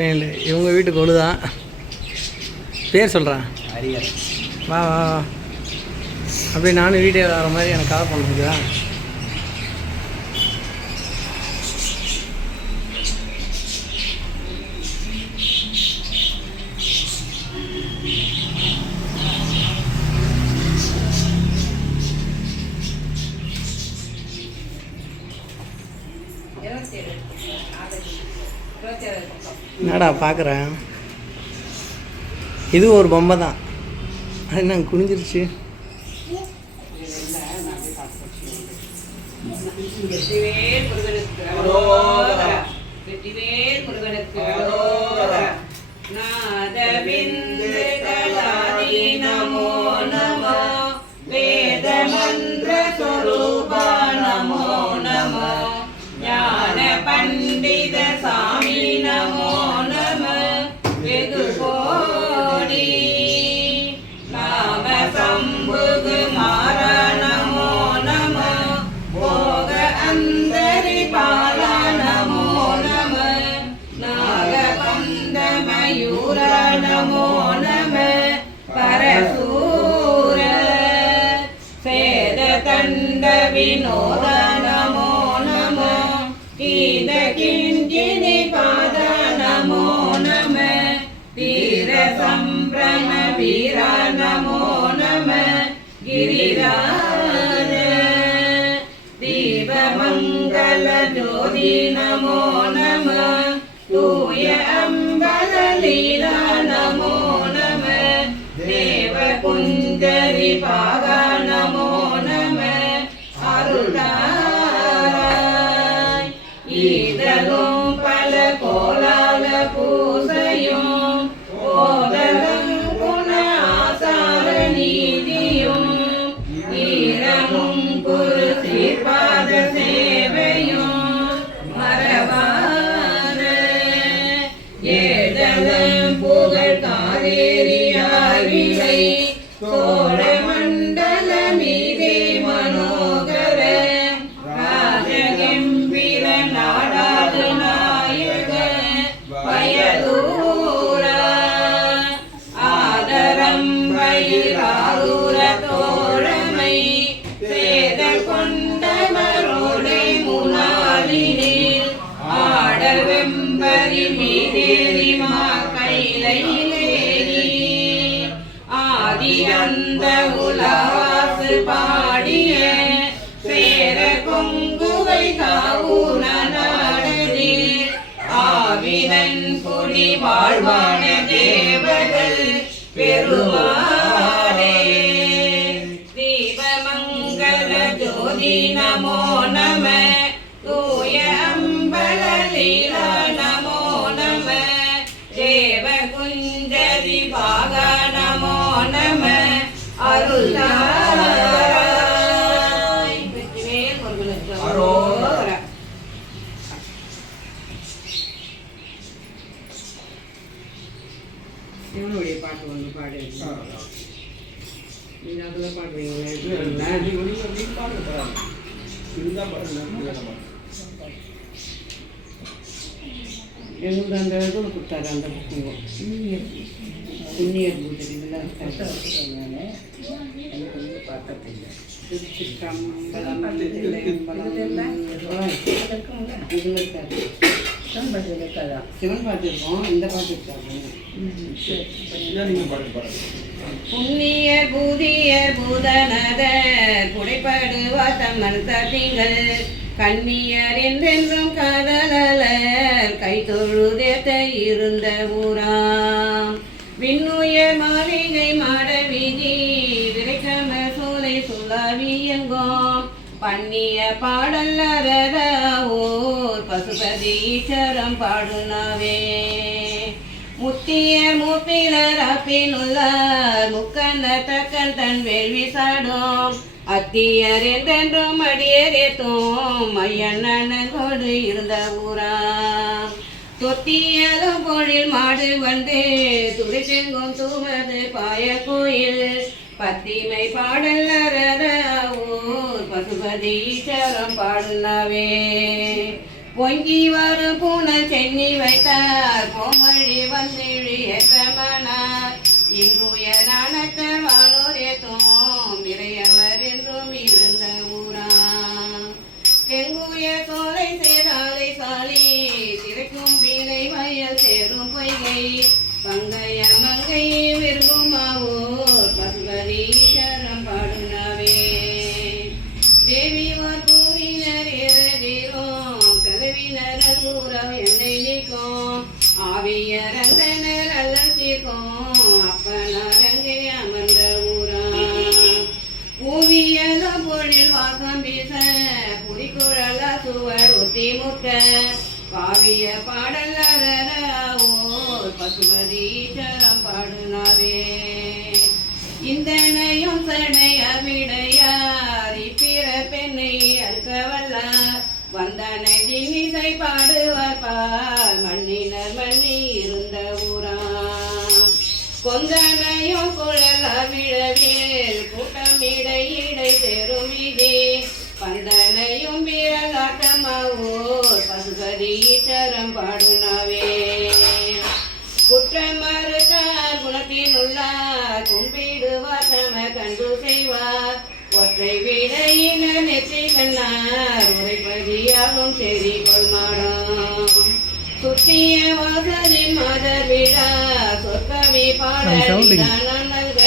அப்படின்னு இல்லை, இவங்க வீட்டு கொழு தான். பேர் சொல்கிறேன், வா வா வா. அப்படியே நானும் வீடியோ வர மாதிரி எனக்கு கவர் பண்ணுறா. என்னடா பார்க்குறேன், இது ஒரு பொம்மை தான், அது என்ன குனிஞ்சிருச்சு. பண்டித சாமி நமோ நம. வெகு கோடி நாம சம்புகு மாற நமோ நம. போக அந்தரி பால நமோ நம. நாக பந்த மயூர நமோ நம. பரசூர சேத தண்ட வினோத நமோ நம. கீத கிஞ்சினி பாத நமோ நம. தீர சம்பிரம வீர நமோ நம. கிரிராஜ தீபமங்கல ஜோதி நமோ நம. தூய அம்பல லீலா நமோ நம. தேவ குஞ்சரி பாக நமோ நம. அருளாய் ஈதலும் பல கோலால பூசையும் ஓதலும் குண ஆசார நீதியும் ஈரமும் குரு சீர்பாத சேவையும் மரபான ஏதலும் புகழ் காரேரியாரிலை சோழ மண்டல மீதே மனோகர ராஜகம்பீர நாடாது நாயக பயலூர ஆதரம் வயிறாரூர தோழமை சேத கொண்டவரோடே முனாலினில் ஆடல் வெம்பரி மீதேறி மா கையிலேறி ஆதி அந்த உலாசு பாடிய சேர கொங்குவை காவுன நாடதி ஆவினன் குடி வாழ்வான தேவர்கள் பெருமாளே. தீபமங்கல ஜோதி நமோ நம. தூய அம்பல லீலா நமோ நம. தேவ குஞ்சரி பாக நமோ நம. அருளாய் வெற்றிவேல் முருகனுக்கு அரோகரா. இவனுடைய பாட்டு ஒன்று பாடு. நீங்கள் அதில் பாடுவீங்களா? எங்களுக்கு அந்த இதில் கொடுத்தாரு அந்த புக்குங்க. புண்ணியர் பூஜை இதெல்லாம் திருச்சிற்றம்பலம் இதில் இருக்காது. சிவன் பாட்டு இருக்கோம், இந்த பாட்டு இருக்காது. புண்ணியர் பூதியர் பூதனதர் புடைப்படுவார் தம்மர் தட்டிங்கள் கண்ணியர் என்றென்றும் காதலர் கை தொழுதேத்த இருந்த ஊராம். விண்ணுயர் மாளிகை மாட வீதி விரைக்கம சோலை சுலாவியங்கோம். பண்ணிய பாடல்லரவோர் பசுபதி ஈச்சரம் பாடுனாவே. முத்திய மூப்பிலர் அப்பினுள்ளார் முக்கண்ண தக்கன் தன் வேள்வி சாடும். அத்தியர் என்றென்றும் அடியேறேத்தோம் ஐயண்ணனோடு இருந்த ஊராம். தொத்தியலும் பொழில் மாடு வந்து துறை செங்கும் தூமது பாய கோயில் பத்திமை பாடல்லரவோர் பசுபதி ஈச்சரம் பாடுனாவே. பொங்கி வரும் பூனல் சென்னி வைத்தார் கோமழி வந்திழி ஏற்றமானார் இங்குய நாணத்த வானோரேத்தும் இறையவர் என்றும் இருந்த ஊராம் தெங்குய சோலை சேராலை சாலி திரைக்கும் வீணை வயல் சேரும் பொய்கை பங்கைய மங்கை விரும்புமாவோர் பசுபதி சரம் பாடுனாவே தேவி ஓர் பூவினர் ஏறதீரும் கதவினர் கூறவ் என்னை நீக்கும் ஆவியர் அந்தனர் அல்லல் தீர்க்கும் அப்பனார் அங்கே அமர்ந்த ஊராம் ஊவியல பொழில் வாசம் வீச புலிக்குழல சுவர் ஒத்தி முட்ட பாவிய பாடலரோர் பசுபதி சரம் பாடுனாவே இந்தனையும் சடைய விடையார் இப்பிற பெண்ணை அறுக்கவல்லார் வந்தனை திசை பாடுவார் பால் மண்ணினர் மண்ணி இருந்த ஊராம் கொந்தனையும் குழல விழவில் கூட்டம் இடை இடை சேரும் இதே பந்தனையும் வீரலாட்டமாவோர் பசுபதி சரம் பாடுனாவே குற்றம் மறுத்தார் குணத்தினுள்ளார் கும்பிடுவார் தம கண்டு செய்வார் ஒற்றை விடையின நெற்றி கண்ணார் உரைப்பதியாகும் செறி கொள்மாடம் சுற்றிய வாசலின் மாதர் விழா சொற்கவி பாடல் நல்க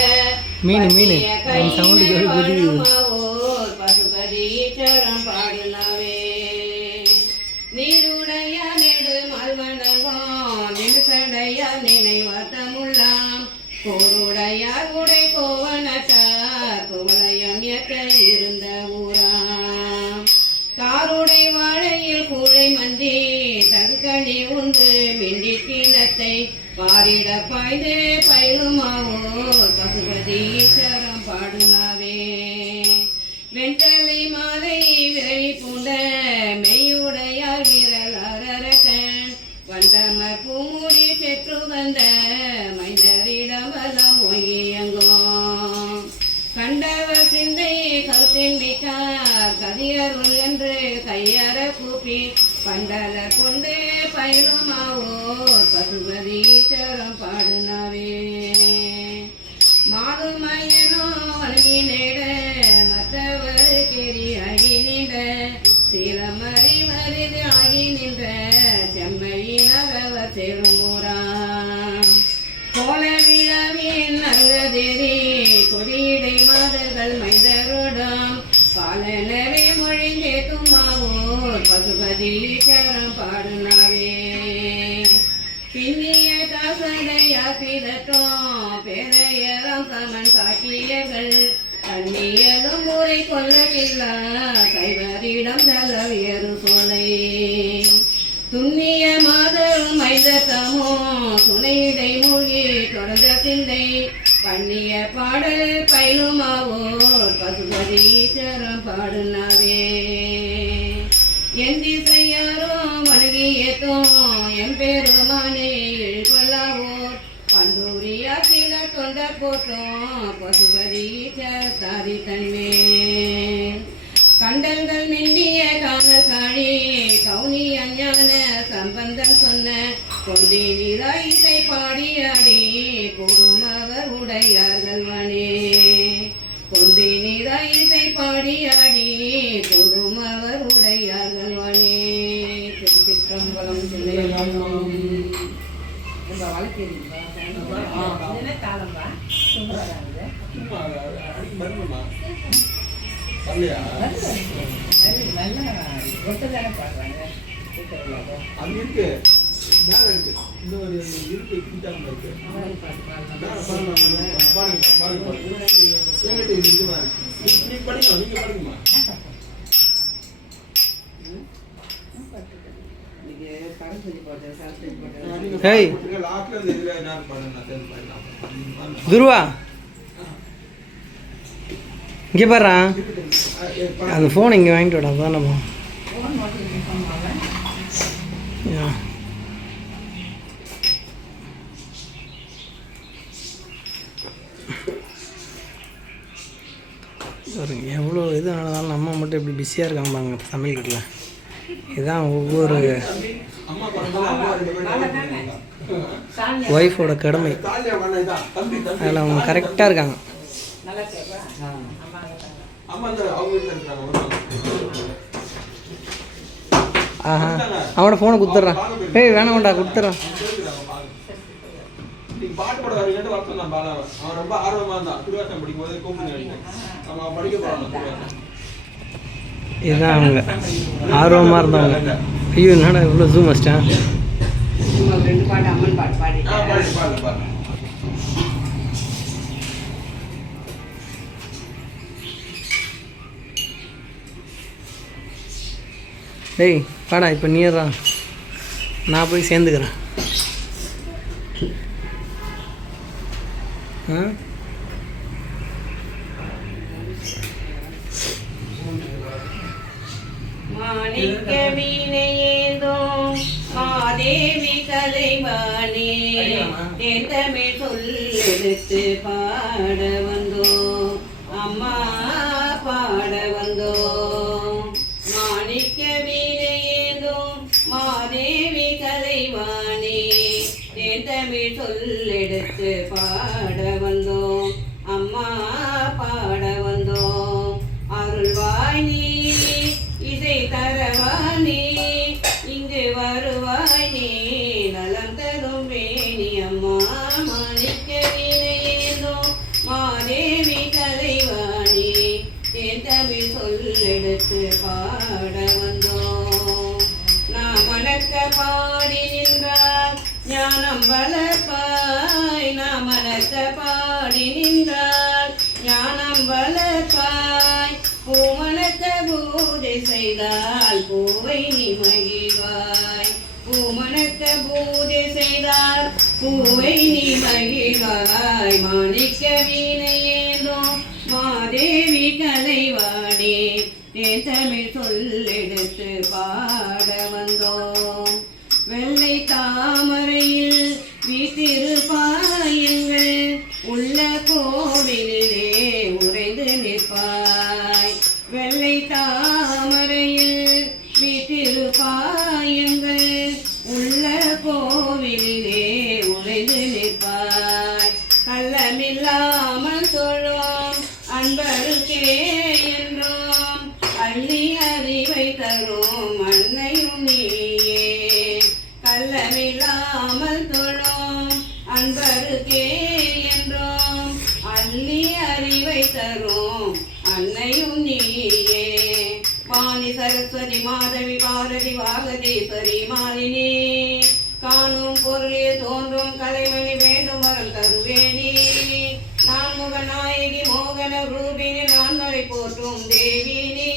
பசுபதி சரம் பாடுனாவே நீருடைய நெடு மல்வனங்கோ நிமிசடையார் நினைவாத்தமுள்ளாம் போருடையார் உடை கோவனத்தார் குவலயம் எத்த இருந்த ஊராம் தாருடை வாழையில் கூழை மந்தி தகுக்கணி உண்டு மிண்டி கிணத்தை பாரிட பாய்ந்து பயிலுமாவோர் பசுபதி சரம் பாடுனாவே வெண்தலை மாலை விரவி பூண்ட மெய்யுடையார் விரல் அரக்கன் வண்டமர் பூமுடி செற்று வந்த மைந்தரிடம் வலம் ஒய்யங்கும் கண்டவர் சிந்தை கருத்தின் மிக்கார் கதியருள் என்று கையற கூப்பி பண்டல கொண்டு பயிலுமாவோர் பசுபதி சரம் பாடுனாவே மாதுமையனோ வழங்கி நேட மற்றவர் கெரி ஆகி நின்ற சீலமறி மருது ஆகி நின்ற செம்மையினவர் சேரும்பூராம் கோல விழாவின் அங்கதேரி கொடியடை மாதர்கள் மைந்தரோடாம் பாலனவே மொழிந்தேத்துமாவோர் பசுபதி சரம் பாடுனாவே பின்னிய காசடையா பிதற்றோம் பேரையரம் சமன் சாக்கியர்கள் தண்ணியலும் முறை கொள்ளவில்லா கைவரிடம் தலவியரு சோலை துண்ணிய மாதரும் மைந்தத்தமோ துணையிடை மூழ்கி தொடர்ந்த சிந்தை பண்ணிய பாடல் பயிலுமாவோர் பசுபதி சரம் பாடுனாவே என் திசையாரோ வணங்கி ஏத்தோம் எம்பெருமானே எழுகொள்ளாவோர் பண்டூரியா சில தொண்டர் போட்டோம் பசுபதி சாரி தன்மே கண்டல்கள் மிண்டிய காணல் காழி கவுனி அஞ்ஞான சம்பந்தன் சொன்ன கொண்டே நீரா இசை பாடியாடி கூறும் அவர் உடையார்கள் வனே கொண்டே நீரா இசை பாடியாடி கூறும் அவர் உடையார்கள் வனே திருச்சிற்றம்பலம் சிலையம் காலம்பா அது இருக்கு மேல இருக்கு இன்னொரு இருக்கு கிட்டாம இருக்கு பாடுங்க பாடுங்க என்கிட்ட இது இருக்குமா நீங்க படிங்க நீங்க படிங்கம்மா துருவா இங்கே பாடுறா அந்த ஃபோன் இங்கே வாங்கிட்டு விட அப்போ நம்ம எவ்வளோ இது ஆனாலும் நம்ம மட்டும் இப்படி பிஸியாக இருக்காங்க பாருங்க சமையல் கட்டில் இதுதான் ஒவ்வொரு அம்மா பண்ணும்போது அம்மா 2 பேரும் ஒய்ஃபோட கடமை. தாலியா பண்ண இதான் தம்பி அதில் அவங்க கரெக்டாக இருக்காங்க. நல்லா கேப்பா அம்மா அந்த அவங்க வீட்டில் இருக்காங்க. ஆஹா அவனோட ஃபோனை கொடுத்துட்றான். ஏய் வேணாம் வேண்டா கொடுத்துட்றான். நீங்கள் பாட்டு பாட வரீங்கன்ட்டு வர சொன்னான் பாலாவை. அவன் ரொம்ப ஆர்வமாக இருந்தான். திருவாசம் படிக்கும்போது கூப்பிடுங்க. அவன் படிக்க போகிறான். இதுதான் அவங்க ஆர்வமாக இருந்தவங்க. ஐயோ என்னடா இவ்வளோ ஜூம் வச்சிட்டேன். 2 பாட்டு அம்மன் பாட்டு பாடி பாடு. டேய் வாடா இப்போ நீர்றா, நான் போய் சேர்ந்துக்கிறேன். மாணிக்க வீணையேந்தோம் மாதேவி கலைவாணி தேந்தமிழ் சொல்லெடுத்து பாட வந்தோம் அம்மா பாட வந்தோம். மாணிக்க வீணையேந்தோம் மாதேவி கலைவாணி தேந்தமிழ் சொல்லெடுத்து பாட வந்தோம் அம்மா பாட வந்தோம். அருள்வாய் நீ இசை தரவானே இங்கு வருவாய் நீ நலம் தரும் வேணி அம்மா. மாணிக்க வீணையேந்தோம் மாதேவி கலைவாணி தேந்தமிழ் சொல்லெடுத்து பாட வந்தோம். நாம் மணக்க பாடி நின்றால் ஞானம் வளர்ப்பாய். நாம் மணக்க பாடி நின்றால் ஞானம் வளர்ப்பாய். பூமணக்க பூஜை செய்தால் பூவை நீ மகிழ்வாய். பூமணக்க பூஜை செய்தால் பூவை நீ மகிழ்வாய். மாணிக்க வீணையேந்தோம் மாதேவி கலைவாணி தேந்தமிழ் சொல்லெடுத்து பாட வந்தோம். வெள்ளை தாமரையில் வீட்டிருப்பாயுங்கள் உள்ள கோவிலிலே உறைந்து நிற்பாய். வெள்ளை தாமரையில் வீட்டிருப்பாயுங்கள் உள்ள கோவிலிலே உறைந்து நிற்பாய். கள்ளமில்லாமல் தொழும் அன்பருக்கே என்றோம் அள்ளி அறிவை தரும் அன்னையும் நீயே. கள்ளமில்லாமல் தொழும் அன்பருக்கே என்றோம் அள்ளி அறிவை தரும் அன்னையும் நீயே. வாணி சரஸ்வதி மாதவி பாரதி வாகதீஸ்வரி மாலினி காணும் பொருளில் தோன்றும் கலைமணி வேண்டும் வரம் தருவேணி. நான் முகநாயகி மோகன ரூபினி நான் மறை போற்றும் தேவினி.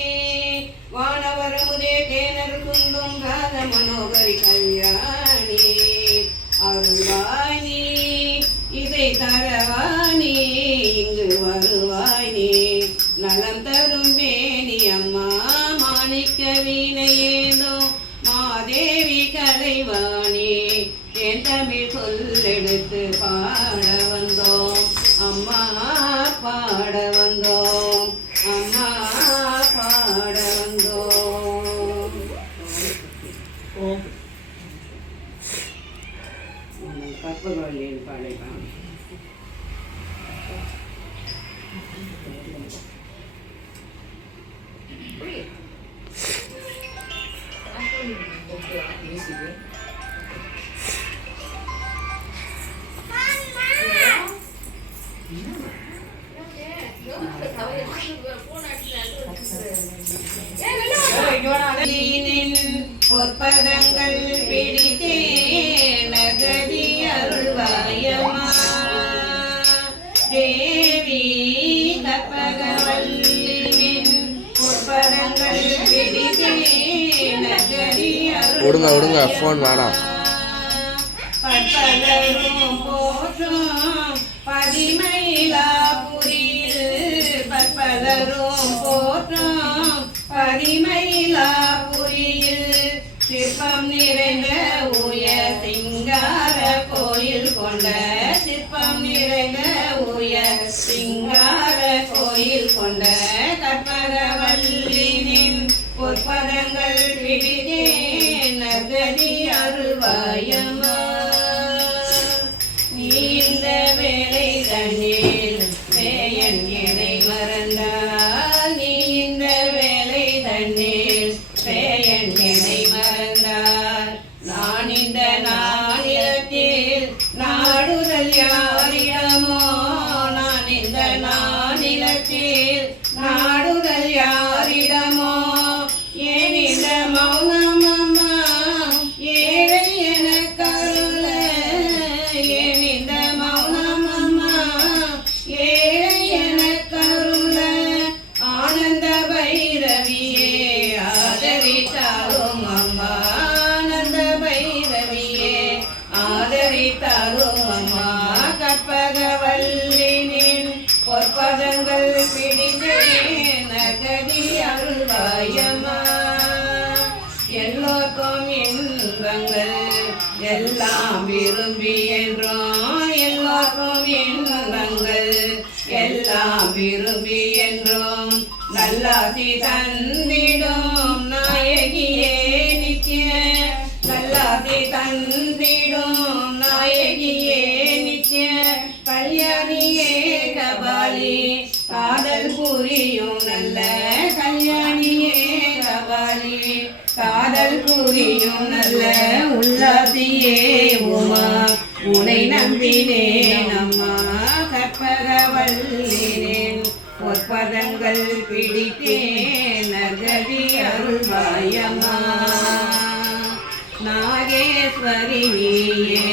வானவரமுதே தேனர் குந்தும் ராக மனோகரி கல்யாணி. அருள்வாய் நீ இதை தரவாணி இங்கு வருவாய் நீ நலம் தரும் வேணி அம்மா. மாணிக்க வீணையேந்தோம் மாதேவி கலைவாணி தேந்தமிழ் சொல்லெடுத்து பாட வந்தோம் அம்மா பாட வந்தோம் அம்மா பாட வந்தோம். கற்பகவல்லியின் பாடலாம். பொற்பதங்கள் பிடித்தே நகதி அருள்வாயம்மா. தேவி கற்பகவல்லியின் பொற்பதங்கள் பிடித்தே நகதி விடுங்க ஃபோன் வேணாம். பற்பலரும் போற்றும் பதிமயிலாபுரியில் பற்பலரும் போற்றும் பதிமயிலாபுரியில் சிற்பம் நிறைந்த உயர் சிங்கார கோயில் கொண்ட சிற்பம் நிறைந்த உயர் சிங்கார கோயில் கொண்ட கற்பகவல்லியின் பொற்பதங்கள் பிடித்தே பேயன் என்னை மறந்தால் நீ இந்த வேலை தண்ணீர் பேயன் என்னை மறந்தால் நான் இந்த நாளிலத்தில் நாடுதல் யாரிடமோ நான் இந்த நாளிலத்தில் நாடுதல் யாரிடமோ ஏன் இந்த மௌனம் அம்மா ஏழை என கருள ஏன் இந்த மௌனம் அம்மா ஏழை என கருள ஆனந்த பைரவியே ஆதரித்தாலும் அம்மா ஆனந்த பைரவியே ஆதரித்தாலும் அம்மா கற்பகவல்லினின் பொற்பதங்கள் பிடித்தேன் நகதி அருள்வாயம்மா எல்லோருக்கும் இன்பங்கள் எல்லாம் விரும்பி என்றோம் எல்லோருக்கும் இன்பங்கள் எல்லாம் விரும்பி என்றோம் நல்லாசி தந்திடும் நாயகியே நித்திய நல்லாசி தந்திடும் நாயகியே நித்திய கல்யாணியே கபாலி காதல் புரியும் நல்ல கல்யாணியே கபாலி காதல் புரியும் நல்ல உல்லாசியே உமா உனை நம்பினேன் அம்மா கற்பகவல்லினேன் பொற்பதங்கள் பிடித்தேன் நகதி அருள்வாயம்மா நாகேஸ்வரி நீயே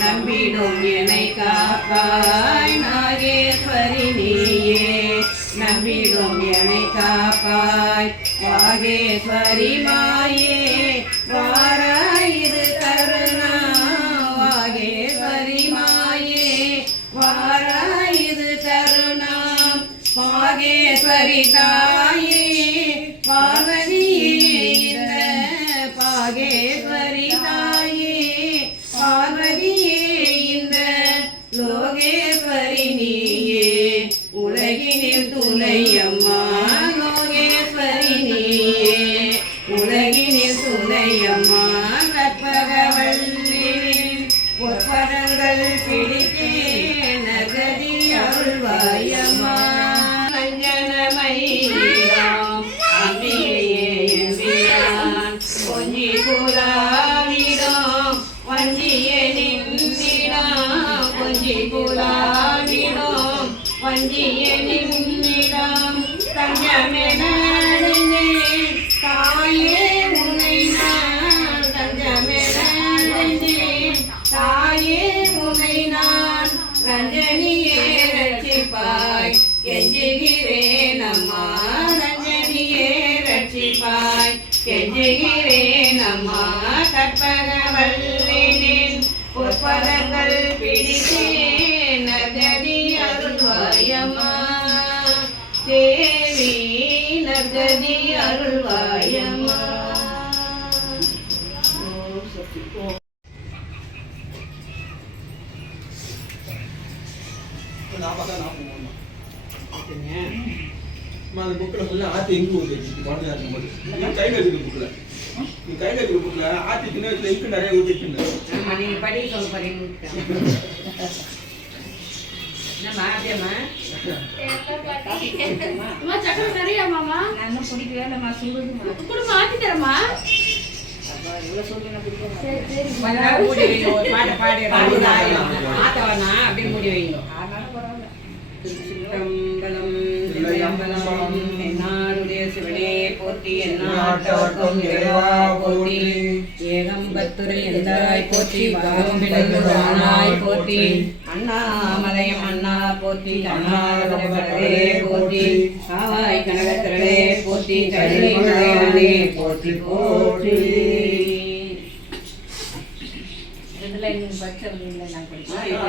நம்பிடும் என்னை காப்பாய் நாகேஸ்வரி நீயே நம்பிடும் என்னை காப்பாய் வாகேஸ்வரி மாயே வாராயிரு கருணா வாகேஸ்வரி மாயே வாராயிரு கருணா பாகேஸ்வரி தாயே பார்வதியே இந்த பாகேஸ்வரி தாயே பார்வதியே இந்த லோகேஸ்வரி நீயே உலகினில் துணையம்மா லோகேஸ்வரி நீயே உலகினில் துணையம்மா கற்பகவல்லினின் பொற்பதங்கள் பிடித்தேன் நகதி அருள்வாயம்மா அஞ்சனமயிலாம் அம்பிகையே எம்பிரான் கொஞ்சி புலாவிடம் வஞ்சியே நின்னிடம் கொஞ்சி புலாவிடம் வஞ்சியே நின்னிடம் தஞ்சமென தாயே உன்னை நான் தஞ்சமென தாயே உன்னை நான் ரஞ்சனியே ரட்சிப்பாய் கெஞ்சுகிறேன் அம்மா ரஞ்சனியே ரட்சிப்பாய் கெஞ்சுகிறேன் அம்மா கற்பகவல்லினின் பொற்பதங்கள் பிடித்தேன் நகதி அருள்வாயம்மா தேவி நகதி அருள்வாயம்மா அந்த புக்கில் ஃபுல்லாக ஆற்றி எங்கே ஊற்றி வச்சு குழந்தையா இருக்கும்போது நீ கையில் வச்சுக்க புக்கில் நீ கையில் வச்சுக்க புக்கில் ஆற்றி சின்ன வயசுல இங்கு நிறைய ஊற்றி வச்சுருந்தேன் நீங்கள் படி சொல்ல போறீங்க என்னம்மா அப்படியம்மா சக்கரை நிறையா மாமா நான் இன்னும் பிடிக்கவே இல்லைம்மா சுடுதுமா கூட மாத்தி தரமா இவ்வளோ சொல்லுங்க சரி சரி மூடி வைங்க ஒரு பாட்டை பாடி மாற்ற வேணாம் அப்படின்னு மூடி வைங்க திருச்சிற்றம்பலம் திருச்சிற்றம்பலம் என்னாடுடைய சிவனே போற்றி எந்நாட்டவர்க்கும் இறைவா போற்றி ஏகம்பத்துரை எந்தாய் போற்றி பாகம்பிழந்தாய் போற்றி அண்ணாமலையம் அண்ணா போற்றி அண்ணாமலை போற்றி காவாய் கனகத்திரளே போற்றி கருணை மலையானே போற்றி போற்றி இதில் எங்களுக்கு பட்சம் இல்லை நான் படிக்கிறேன்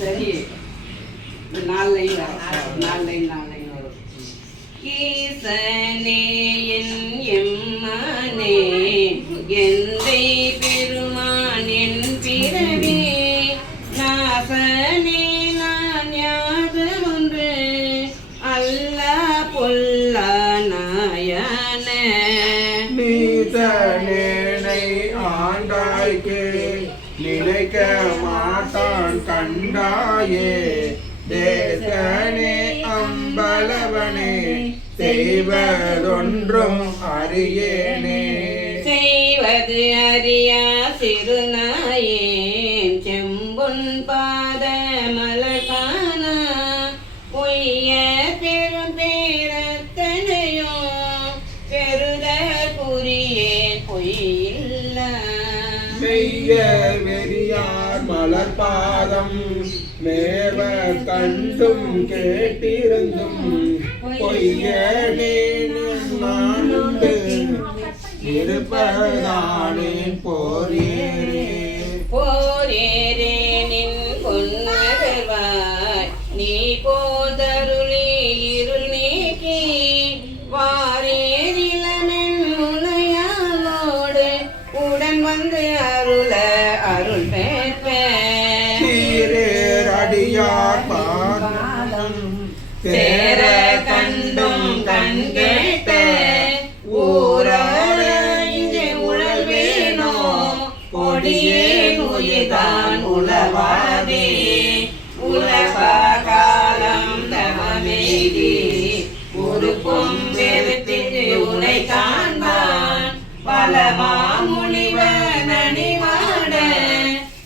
சரி நாலு லைன் வரும் ஈசனே என் எம்மனே எந்தை பெருமான் என் பிறவி நாசனே நான் யாதொன்று அல்ல பொல்ல நாயன நீதனேனை ஆண்டாய்க்கு நினைக்க மாட்டான் கண்டாயே அரக்கனே அம்பலவனே செய்வதொன்றும் அறியேனே. செய்வது அறியா சிறுநாயேன் செம்பொன் பாத மலர்கான பொய்ய பெரும் பேரத்தனையோ பெருத புரியேன் பொய்யில்ல. மெய்ய வெறியார் மலர்பாதம் மேவ கண்டும் கேட்டிருந்தும் பொய்யனே நானுண்டு இருப்பதானேன் போரேரே. போரேரே நின் பொன்னகர்வாய் நீ போதருளி இருள் நீக்கி வாரேரிலமென் முனையாளோடு உடன் வந்து அருள அருள் பெற்ற அடியார் பாதம் சேர கண்டும் கண் கேட்ட ஊரார இங்கே உழல்வேனோ கொடியே உயிர்தான் உளவாதே உலக காலம் தவமேதி ஒரு பொம்பெருத்திட்டு உனை காண்பான் பலமா முனிவன் அணிவாட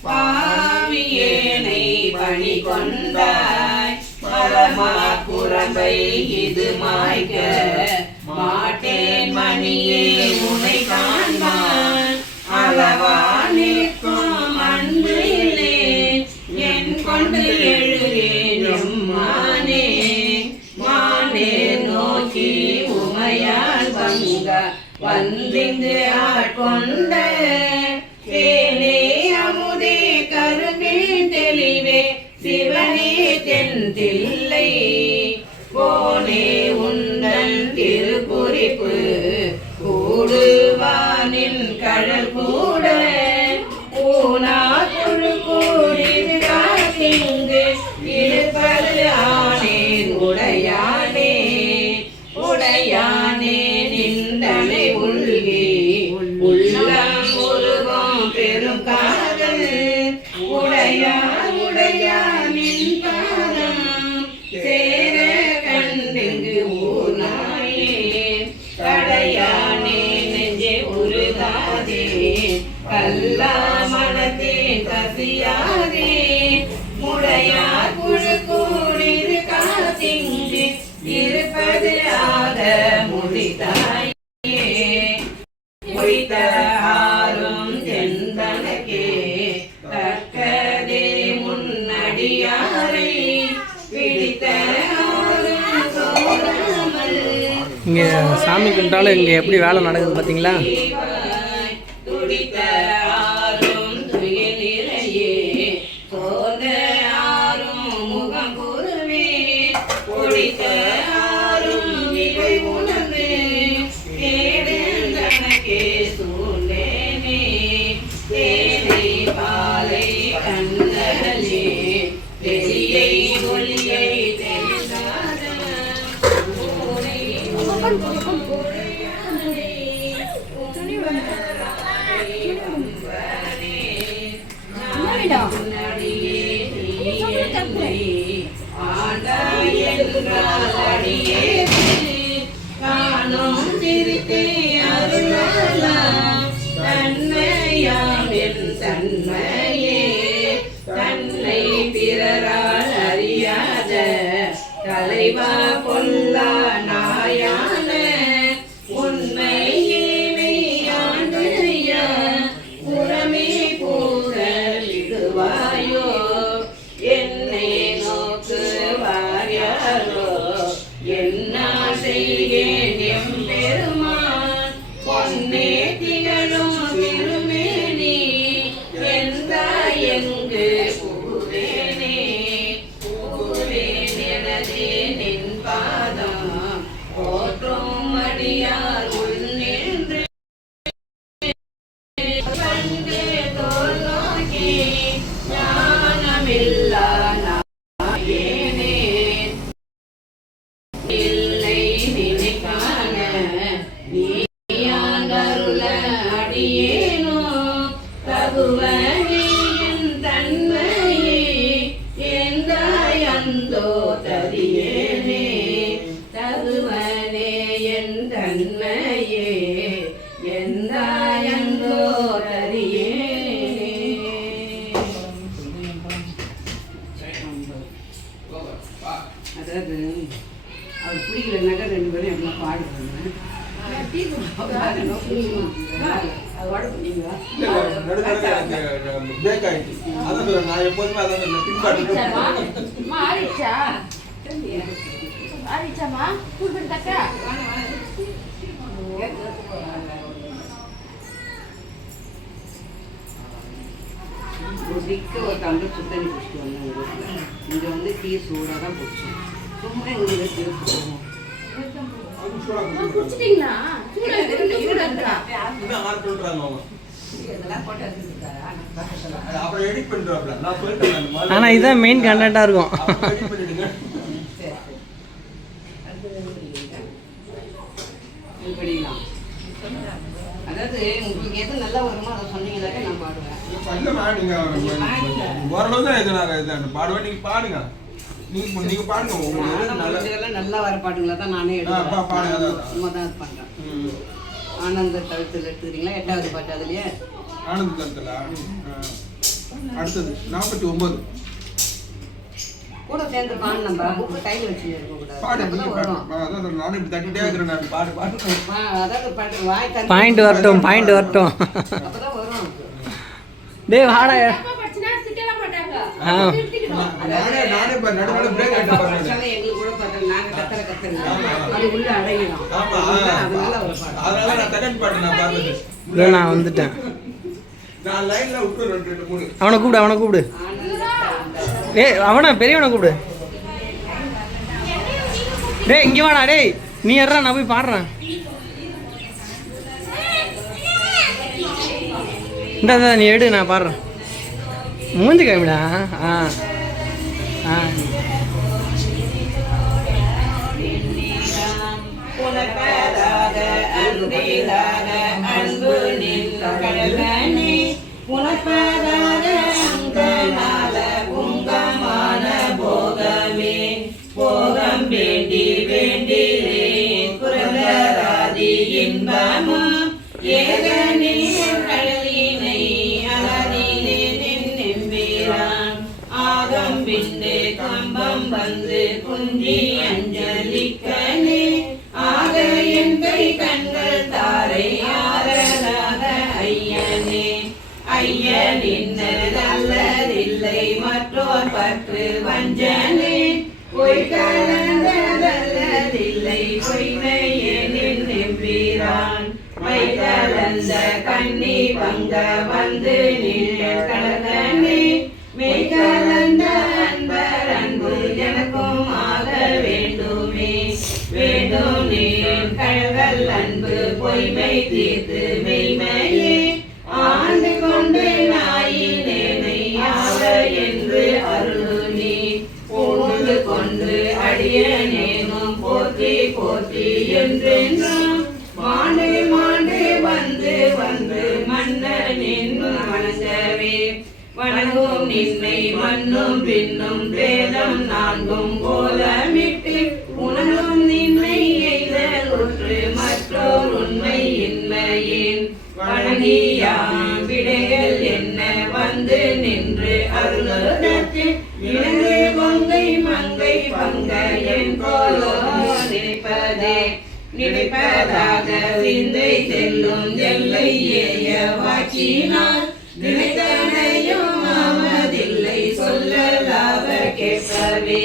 பாவியேனை பணி கொண்டாய் பரமா குரம்பை இது மாய்க்க மாட்டேன் மணியே உனை காண்பான் அளவா நிற்கும் அன்பிலே என் கொண்டு எழுகிறேன் எம்மானே. மானே நோக்கி உமையால் பங்க வந்திந்து ஆட்கொண்ட தேனே அமுதே கரும்பின் தெளிவே சிவனே தென்தில்லை போனே உந்தன் திருக்குறிப்பு கூடுவானின் கழல் கூட ஊனா குழு கூடிது காத்திங்கு இருப்பது ஆனேன் உடையானே உடையானே நின்றனை உள்கி உள்ளம் உருவம் பெரும் காதல் உடையா உடையா நின் பாதம் சேர கண்டிங்கு ஊனாயே கடையானே நெஞ்சே உருகாதே கல்லா மனத்தே கசியாதே முடையார் குழு கூடிது காத்திங்கு இருப்பது ஆக முடித்தாயே முடித்த ஆறும் தெந்தனக்கே தக்கதே முன்னடியாரை பிடித்த ஆறும் சோராமல் இங்கே சாமி கும்பிட்டாலும் இங்கே எப்படி வேலை நடக்குது பார்த்தீங்களா? துடித்த ஆறும் துயிலிலையே சோத ஆறும் முகம் கூறுவே ஒடித்த ஆறும் இவை உணர்ந்து தேடே சூழ்ந்தேனே தேனை பாலை கண்ணலே தெளியை ஒளியை தெரிந்தாத ஊரை காணும் திருத்தே அருளாலாம் தன்மையாம் என் தன்மையே தன்னை பிறரால் அறியாத தலைவா பொல்லா நாயான உண்மையினை ஆண்டையா புறமே போக விடுவாயோ என்னை நோக்கு வாரியாரோ என்ன செய்கேன் எம் பெருமான் பொன்னே திகழும் திருமேனி எந்த எங்கு பூவேனே பூவேன் எனதே நின் பாதம் அந்தோ தரியேனே தருவனே என் தன்மையே எந்தாயந்தோ தரியேனே. அதாவது அவர் பிடிக்கலனாக்கா 2 பேரும் எவ்வளோ பாடுவாங்க. பிரேக் ஆயிடுச்சு. அதான் சொல்றேன், நான் எப்போதுமே அதான் பின்பாட்டு ஆரிச்சாமா கூப்பிட்டு தக்கா ஒரு டம்ளர் சுத்தண்ணி குடிச்சிட்டு வந்தேன் உங்கள் வீட்டில். இங்கே வந்து டீ சூடாக தான் குடிச்சோம். சும்மா எங்கள் வீட்டில் குடிச்சோம். குடிச்சிட்டீங்களா? சூடா இருக்கு, சூடா இருக்கா? இதான் ஆறு சொல்றாங்க அவங்க. இதெல்லாம் போட்டு வச்சுருக்காரா? அப்புறம் எடிட் பண்ணிடுவாப்ல. நான் சொல்லிட்டேன் அந்த மாதிரி. ஆனால் இதுதான் மெயின் கண்டென்ட்டாக இருக்கும். அப்புறம் edit பண்ணிடுங்க. சரி படிக்கலாம். அதாவது உங்களுக்கு எது நல்லா வருமோ அதை சொன்னீங்கன்னாக்கா நான் பாடுவேன். பண்ணமா நீங்க ஓரளவு தான் இது பாடுவேன். நீங்க பாடுங்க. நீங்க பாடுங்க. உங்களுக்கு நல்ல இதெல்லாம் நல்லா வர பாட்டுங்களா தான் நானே எடுக்கிறேன். பாடுங்க. சும்மா தான் இது பண்ணுறேன். ஆனந்த தழுத்தில் எடுத்துக்கிறீங்களா? 8வது பாட்டு அதுலயே ஆனந்த தளத்துல அடுத்தது 49 கூட சேர்ந்து பாடு. நம்ம புக்கு கையில் வச்சு இருக்கக்கூடாது. பாடு. அப்பதான் வரும். அதான் நானும் இப்படி தட்டிட்டே இருக்கிறேன். நான் பாடு பாடு. அதாவது பாட்டு வாய் தண்ணி பாயிண்ட் வரட்டும். அப்பதான் வரும். டேய் வாடா. அப்பா படிச்சுனா திட்டலாம் மாட்டாங்க. ஆ. திருத்திக்கணும். நானே இப்ப நடுவுல பிரேக் ஆயிட்டு பாருங்க. படிச்சாலும் எங்களுக்கு கூட பாட்டு நாங்க கத்துறீங்க. அது உள்ள அடையணும். ஆமா. அதனால ஒரு பாட்டு. அதனால நான் செகண்ட் பாட்டு நான் பாடுறது. இதோ நான் வந்துட்டேன். நான் லைன்ல விட்டு 2 3 அவனை கூப்பிடு. ஏய் அவனா பெரியவனை கூப்பிடு. டேய் இங்கே வாடா. டேய் நீ ஏறா, நான் போய் பாடுறேன். இந்த நீ எடு, நான் பாடுறேன். மூஞ்சி காமிடா. ஆ ஆ உனக்காக அன்பீராக அன்பு நின்றே உனக்காக அங்கனால புங்கமான போகமே போகம் வேண்டி வேண்டினேன் குரலராதி இன்பமும் ஏக நீர் கழலினை அலறினேன் நெம்பீரான் ஆகம் விண்டு கம்பம் வந்து குஞ்சி அஞ்சலிக்கனே ஆக என் கை கண்கள் தாரை ஆரராக ஐயனே ஐயன் இன்னதல்லதில்லை மற்றோர் பற்று வஞ்சனே பொய் கலந்ததல்லதில்லை பொய்மையனின் நெம்பீரான் மை கலந்த கண்ணி பங்க வந்து நின்ற கலகனே மெய் கலந்த அன்பர் அன்பு எனக்கும் ஆக வேண்டுமே வேண்டும் நீன் கழகல் அன்பு பொய்மை தீர்த்து மெய்மையே ஆண்டு கொண்டு நாயினேனை ஆவ என்று அருளு நீ பூண்டு கொண்டு அடியனேனும் போற்றி போற்றி என்றென்றும் மாண்டு மாண்டு வந்து வந்து மன்னனின் வணங்கவே வணங்கும் நின்னை மண்ணும் பின்னும் வேதம் 4 கோலமிட்டு உணரும் நின்னை எய்தல் உற்று மற்றோர் உண்மை இன்மையின் வணங்கியாம் விடைகள் என்ன வந்து நின்று அருளுதற்கு இணங்கு கொங்கை மங்கை பங்க என் போலோ நினைப்பதே நினைப்பதாக விந்தை செல்லும் எல்லை ஏய வாக்கினால் நினைத்தனையும் ஆவதில்லை சொல்லலாக கேட்பவே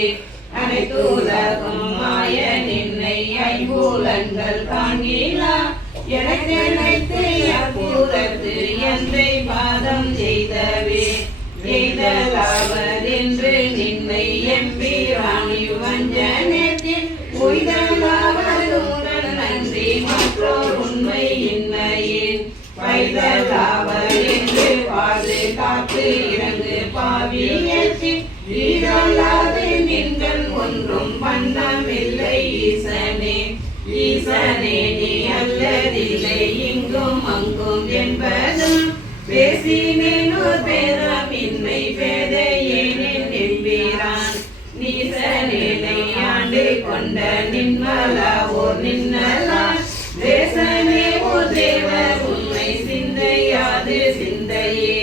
அனைத்து உலகம் மாய நின்னை ஐம்பூலங்கள் காண்கிறா எனக்கு நினைத்து அப்பூரத்து எந்தை பாதம் செய்தவே எய்தலாவதென்று நின்னை எம்பிராணி வஞ்சனத்தில் உய்தலாவதுடன் நன்றி மற்றோர் உண்மை இன்மையின் வைதலாவதென்று வாழ்ந்து காத்து இறங்கு பாவியற்றி ஈரலாது நீங்கள் ஒன்றும் பண்ணமில்லை ஈசனே ஈசனே நீ அல்லதில்லை இங்கும் அங்கும் என்பதும் பேசினேனோ பேரமின்மை பேதையேனின் என்பீரான் நீ ஈசனேனை ஆண்டு கொண்ட நின்மலா ஓர் நின்னலார் தேசனே ஓர் தேவர் உண்மை சிந்தையாது சிந்தையே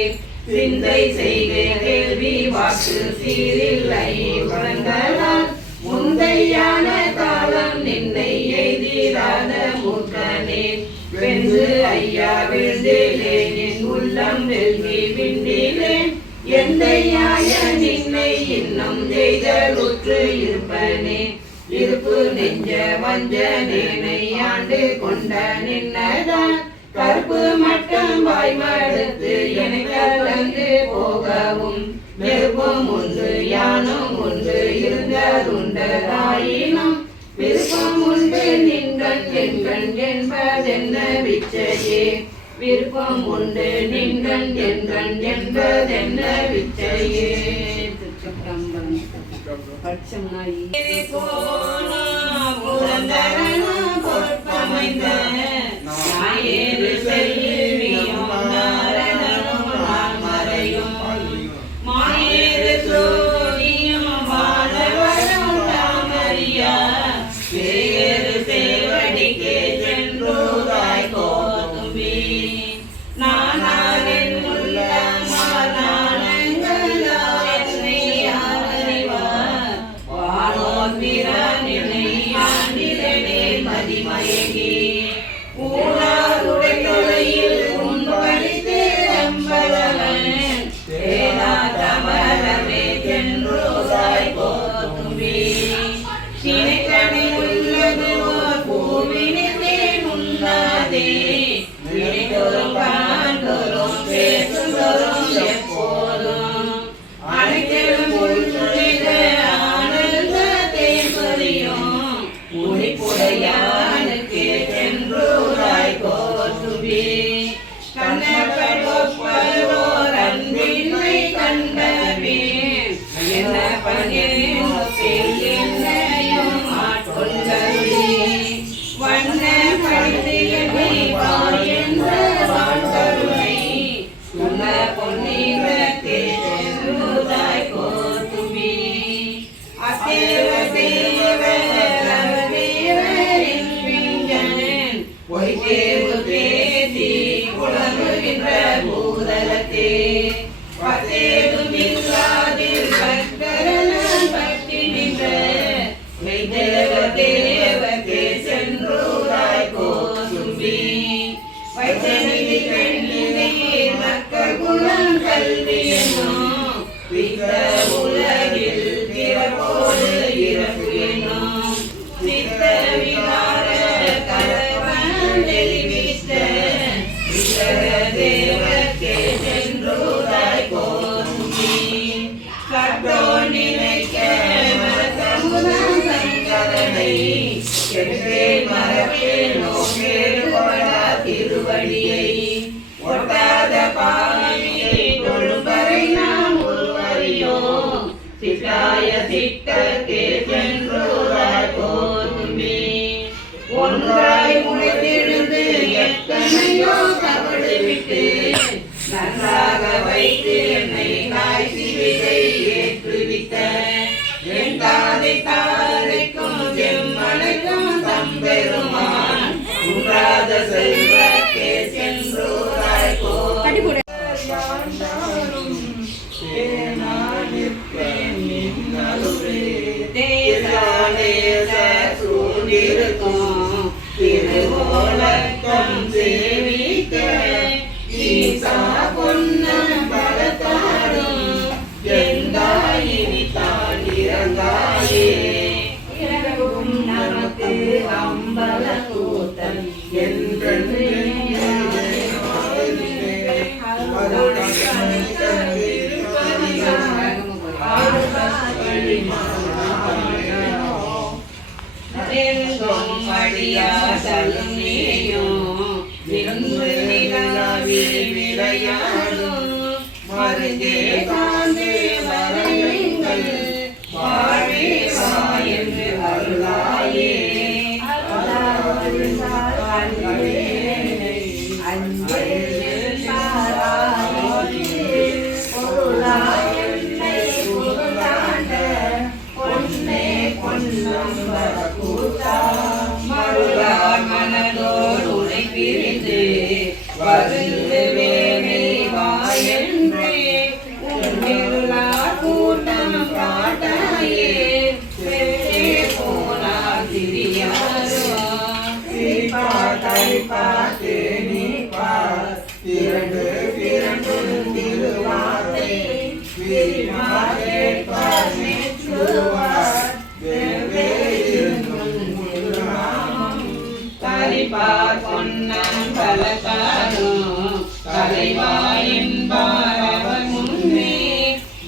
சிந்தை செய்கை கேள்வி வாக்கு சீரில்லை வழங்கலால் முந்தையான காலம் நின்னை எய்திராத மூர்க்கனே வென்று ஐயா விழுந்திலேன் என் உள்ளம் வெல்கி விண்டிலேன் எந்தையாய நின்னை இன்னும் செய்தலுற்று இருப்பனே இருப்பு நெஞ்ச வஞ்சனேனை ஆண்டு கொண்ட நின்னதான் கற்பு மட்டும் வாய்மடுத்து என கலந்து போகவும் நெருப்பும் உண்டு யானும் உண்டு இருந்ததுண்டதாயினும் விருப்பம் உண்டு நின்கண் என்கண் என்பதென்ன விச்சையே விருப்பம் உண்டு நின்கண் என்கண் என்பதென்ன விச்சையே பொறுப்பமைந்த நாயேறு செல்வியும் நாரணனும் நான்மறையும் மாயேறு சோதியும் வாழவரும் தாமரியா சேரு சேவடிக்கே சென்றோதாய் கோதும்பி நானாரின் உள்ளமார் நாணங்களா என்னை அறிவார் வானோர் பிரானினை ஆண்டிலனே மதிமயங்கி ஊராருடையில் உண்படித்து அம்பலவன் தேனா தமரமே சென்றோதாய் கோதும்பி சினைக்கணி உள்ளது ஓர் பூவினிலே உண்ணாதே நினைத்தோறும் காண்தோறும் பேசுதோறும் எப்போதும் அனைத்திலும் உள்நுழைந்த ஆனந்த தேன்பதியும் உனிப்புடையானுக்கே சென்றோராய் கோதும்பி கண்ணப்படோர் அன்பின்மை கண்டவேன் என்ன பணியும் என்னையும் ஆட்கொண்டருளி வண்ண படித்து என்னை வாயென்ற வாழ்கருணை உன்ன பொன்னிறத்தே சென்றுதாய் கோதும்பி அத்தேவ தேவரின் பிஞ்சனன் பொய்தேவு பேசி உணர்கின்ற பூதலத்தே பத்தேதும் இல்லாதில் பக்தரன் பற்றி நின்ற மெய்தேவ தேவத்தே சென்றோராய் கோதும்பி வைத்தனி பெண்ணிலே நக்க குணம் கல்வி என்னும் வித்த உலகில் பிறப்போடு இறப்பு என்னும் சித்த விகார கலவன் தெரிவித்த தேவக்கே சென்றோராய் கோதும்பி கட்டோ நினைக்க மரத்தமுதம் சங்கரனை கெட்டே மரப்பே நோக்கேடுபடா திருவடியை ஒட்டாத பாவியை தொழும்பரை நாம் உருவறியோம் சித்தாய சித்தக்கே சென்றோராய் கோதும்பி ஒன்றாய் முளைத்தெழுந்து எத்தனையோ கபடு விட்டு நன்றாக வைத்து என்னை காய்ச்சி விதை ஏற்றுவித்த என் தாதை தாதைக்கும் எம்மனைக்கும் தம்பெருமான் உன்றாத செல்வக்கே சென்றோராய் கோதும்பி சூழ்ந்திருக்கும் திருவோலக்கம் சேவிக்க ஈசா பொன்னம் பலத்தாடும் எந்தாயினி தான் இறங்காயே இறங்கும் நமக்கு அம்பல கூத்தன் என்றென்று எங்கும் அடியாதலும் நீயும் நின்று நிலாவி விளையாடும் மருந்தே காந்தே வரையுங்கள் வாழே வா என்று அருளாயே பொருளாய் என்னை புகழாண்ட பார்த்தே நீ பார் திரண்டு திரண்டும் திருவார்த்தை விரிவார் கேட்பார் நெற்றுவார் வெவ்வே இருந்தும் முழுநாமம் கலிப்பார் பொன்னம் பலகாரும் கலைவாயின்பார் அவர் முன்னே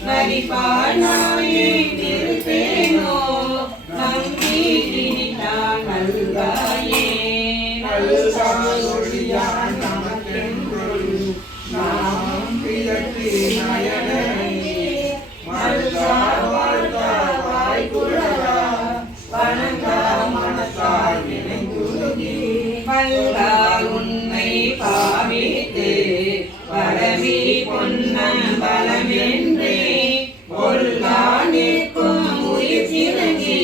நரிப்பார் நாயே திருப்பேனோ நம்பி திரித்தான் நல்காயே நல்காயொழியான் நமக்கென்றுள் நாமம் பிதற்றி நயனே மறுத்தார் வாழ்த்தார் வாய்க்குழலா வணங்கார் மனத்தால் நினைந்துருகி பல்கார் உன்னை பாவித்து பரவி பொன்ன பலமென்றே கொல்கா நிற்கும் உயிர் சிறங்கி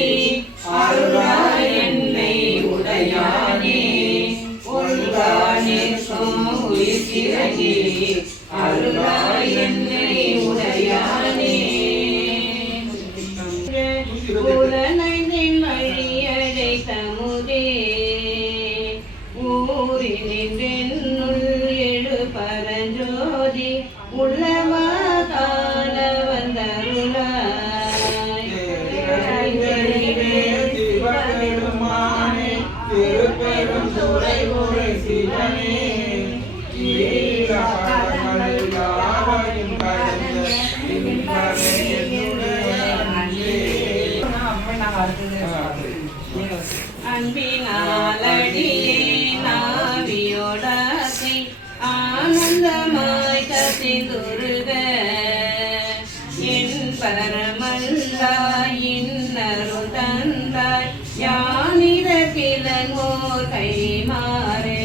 அருளாய் என்னை உடையானே கொல்கா நிற்கும் உயிர் சிறங்கி அருளாய் என்னை உடையானே புலனைந்தின் வழியடை தமுதே ஊரினின்றென்னுள் எழு பரஞ்சோதி உள்ளவா கால வந்தருளாய் சிவபெருமானே திருப்பெரும் துறை உரை சிவனே ஈழப்பதங்கள் யாவையும் கடந்த இன்பமே என்னுடைய அன்பே. அன்பினாலடியே நாவியோடாசை ஆனந்தமாய் கசிந்துருக என் பரமல்லாய் இன்னருள் தந்தாய் யானித கிளங்கோர் கைமாறே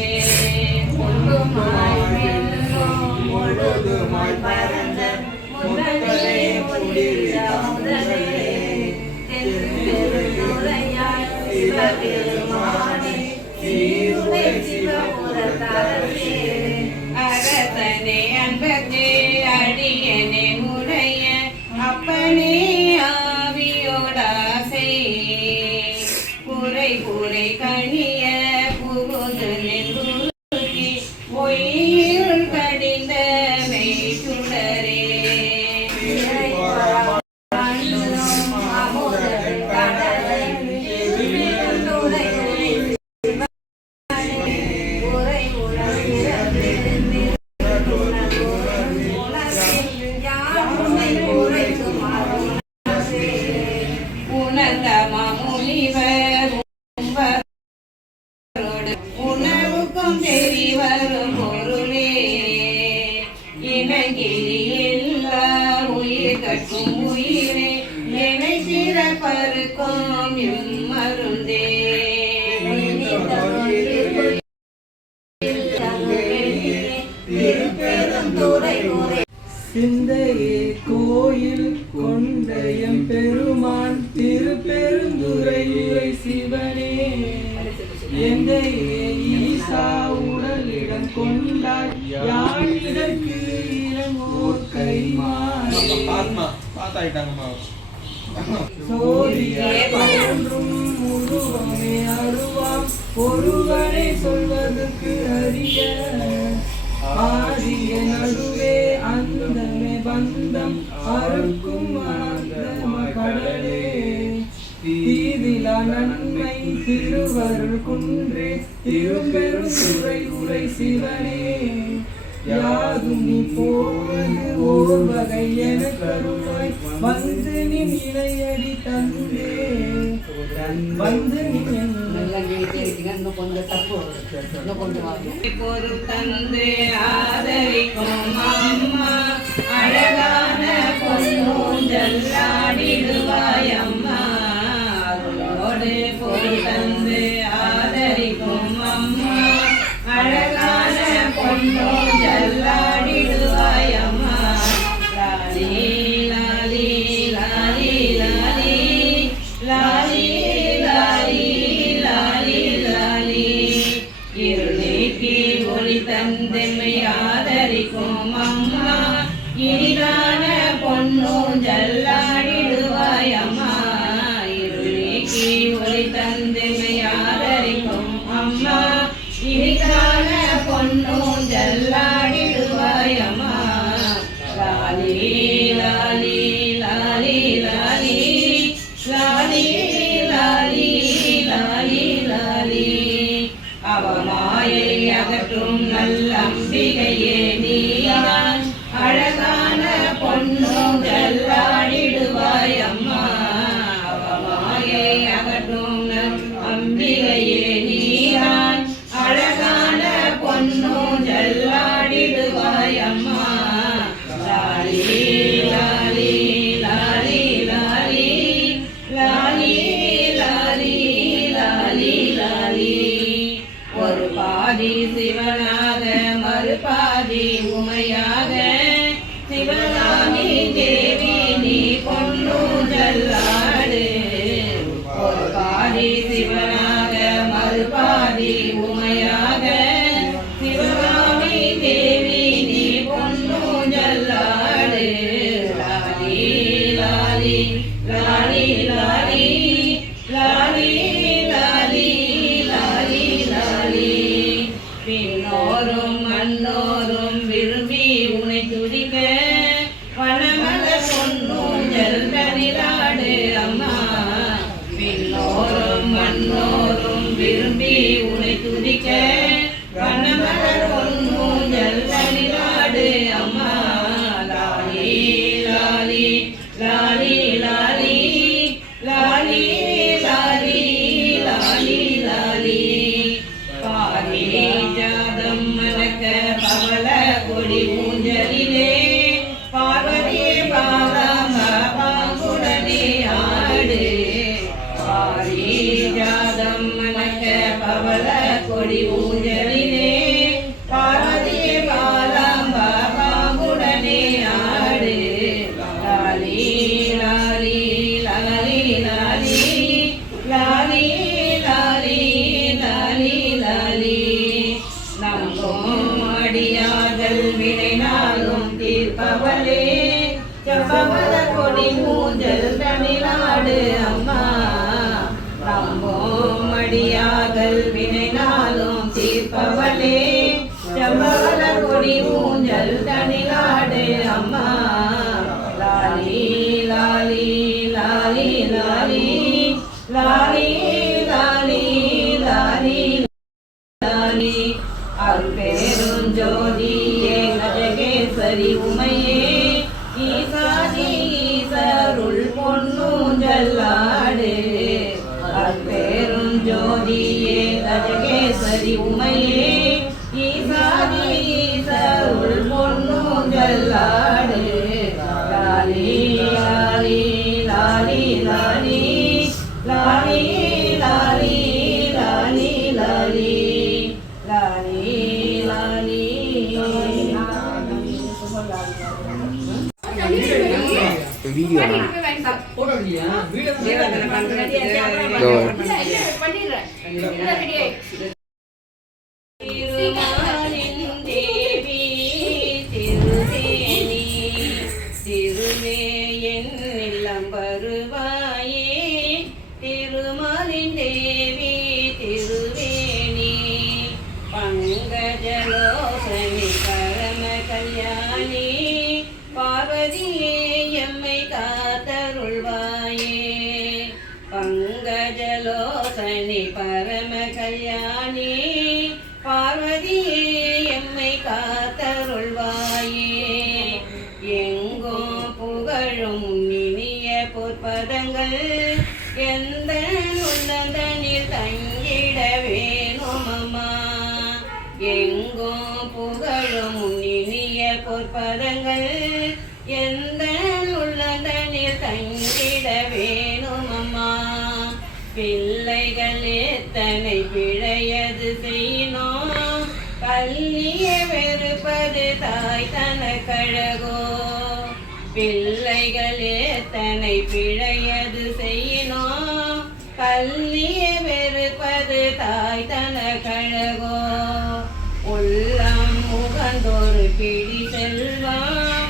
ஒன்றுமாய் வெல்லும் முழுதுமாய் பரந்த முதலே முடிவிலே திருத்துறையாய் சிவபெருமானே சீருடை சிவபுரத்தரசே அரசனே அன்பத்தே அடியனே உடைய அப்பனே ஆவியோடாசை புரை புரை கணிய புகுது நெருக்கி பொய்யுள் கடிந்த மெய்சுடரே உணவுக்கும் தெரிவரும் பொருளே இனங்கிரி எல்லா உயிர் கட்டும் உயிரே என்னை பிறப்பருக்கும் இம்மருந்தே சிந்தையே கோயில் கொண்ட எம் பெருமான் திருப்பெருந்துறை சிவனே எந்தையே ஈசா உடலிடம் கொண்டாய் யானிதற்கு இளங்கோர் கைமான் ஆத்மா பாத்தாயிட்டாங்கம்மா சோதியே தோன்றும் உருவமே அருவாம் ஒருவனை சொல்வதற்கு அறிய ஆதிய நடுவே அந்தமே பந்தம் அறுக்கும் ஆந்தம கடலே தீதிலா நன்மை திருவருள் குன்றே திருப்பெருந்துறை உரை சிவனே யாதும் நீ போவது ஓர் வகை என கருவாய் வந்து நின் இணையடி தந்தே வந்து நின் இன்னும் கொஞ்சம் தப்பு இன்னும் கொஞ்சம் பொருள் தந்து ஆதரிக்கும் அம்மா அழகான பொன்னூஞ்சல்லாடிடுவாய் அம்மா அருளோடு பொருள் தந்து ஆதரிக்கும் அம்மா அழகான பொன்னூஞ்சல்லாடிடுவாய் அம்மா லாலி லாலி லாலி லாலி லாலி லாலி லாலி லாலி இருளைக்கு ஒளி தந்தெம்மை ஆதரிக்கும் அம்மா இனிதான பொன்னூஞ்சல்லாடிடுவாய் அம்மா லாலி லாலி லாலி பாரி ஜாதம் மலக்க பவள கொடி ஊஞ்சலிலே பார்வதி பாலம் பாங்குடனே ஆடு பாரி ஜாதம் மலக்க பவள கொடி ஊஞ்சலிலே பார்வதி பாலம் பாங்குடனே ஆடு லாலி லாலி லாலி லாலி லாலி லாலி லாலி லாலி நம்போம் அடியார்கள் வினைநாளும் தீர்ப்பவளே செம்பவள கொடி ஊஞ்சல் தனிநாடு அம்மா நம்போம் அடியார்கள் வினைநாளும் தீர்ப்பவளே செம்பவள கொடி ஊஞ்சல் தனிநாடு அம்மா லாலி லாலி லாலி லாலி லாலி லாலி லாலி லாலி அருள்பெருஞ்சோதியே கஜகேசரி உமையே ஈசாதி ஈசருள் பொன்னூஞ்சல்லாடு அருள்பெருஞ்சோதியே கஜகேசரி உமையே ஈசாதி ஈசருள் பொன்னூஞ்சல்லாடு லாலி லாலி லாலி லாலி லாலி லாலி லாலி லாலி லாலி லாலி வீடியோ போட்டோ இல்லையா வீடியோ திருமாலின் தேவி திருவேணி திருவே என் இல்லம் வருவாயே திருமாலின் தேவி திருவேணி பங்கஜலோசனி பரம கல்யாணி பார்வதியே எம்மை காத்தருள்வாயே பங்கஜலோசனி பரம கல்யாணி பார்வதியே எம்மை காத்தருள்வாயே எங்கோ புகழும் இனிய பொற்பதங்கள் எந்த உள்ளதனில் தங்கிட வேணும் அம்மா எங்கோ புகழும் இனிய பொற்பதங்கள் எந்த உள்ளதனில் தங்கிட வேணும் அம்மா பிள்ளைகள் எத்தனை பிழையது செய்யணும் பள்ளிய வெறுப்பது தாய் தனக்கழகோ பிள்ளைகள் எத்தனை பிழையது செய்யணும் பள்ளிய வெறுப்பது தாய் தனக்கழகோ உள்ளம் முகந்தொரு பிடி செல்வம்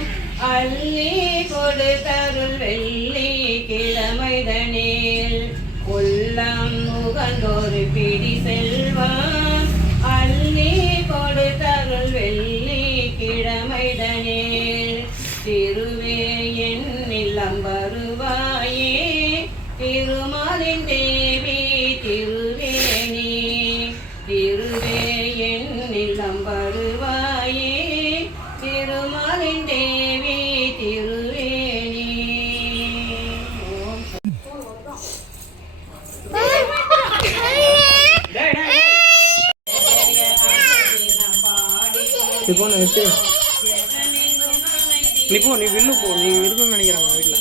அள்ளி கொடுத்தருள் வெள்ளி கிழமைதனில் உள்ளம் முகந்தொரு பிடி செல்வம் அள்ளி கொடுத்தருள் வெள்ளி கிழமைதனில் திருவே என் இல்லம் வருவாயே திருமாலின் தேவி திருவேணி திருவே என் இல்லம் வருவாயே திருமாலின் தேவி திருவேணி இப்போ நான் எப்படி நீ போ நீ வெளில போ நீ இருக்குன்னு நினைக்கிறாங்க வீட்டில்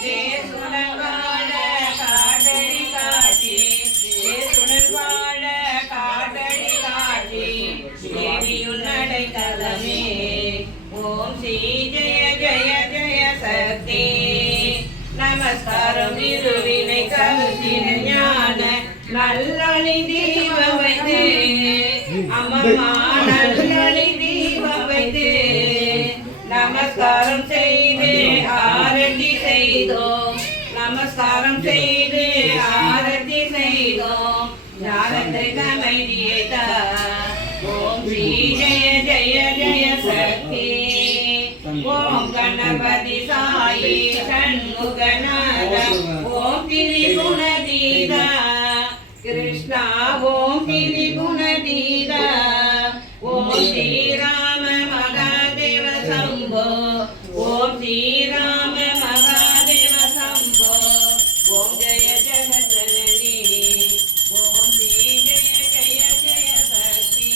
தேச தேசுடன் வாழ காடடி காட்சி தேசுடன் வாழ காடடி காட்சி தேவியுன்னடை கலமே ஓம் ஸ்ரீ ஜெய ஜெய ஜெய சக்தி நமஸ்காரம் இருவினை கருத்தின ஞான நல்லொளி தீபம் வைத்து அம்மம்மா நல்லொளி தீபம் வைத்து நமஸ்காரம் செய்து ஆரத்தி செய்தோம் நமஸ்காரம் செய்து ஆரத்தி செய்தோம் ஞானத்திற்கு அமைதியை தா ஓம் ஸ்ரீ ஜெய ஜெய ஜெய சக்தி ஓம் கணபதி சாயி ஷண்முகநாத ஓம் திரிகுணதீத கிருஷ்ணா ஓம் திரிகுணதீத ஓம் ஸ்ரீராம மகாதேவ சம்போ ஓம் ஸ்ரீராம மகாதேவ சம்போ ஓம் ஜெய ஜெகஜனனி ஓம் ஸ்ரீ ஜெய ஜெய ஜெய சக்தி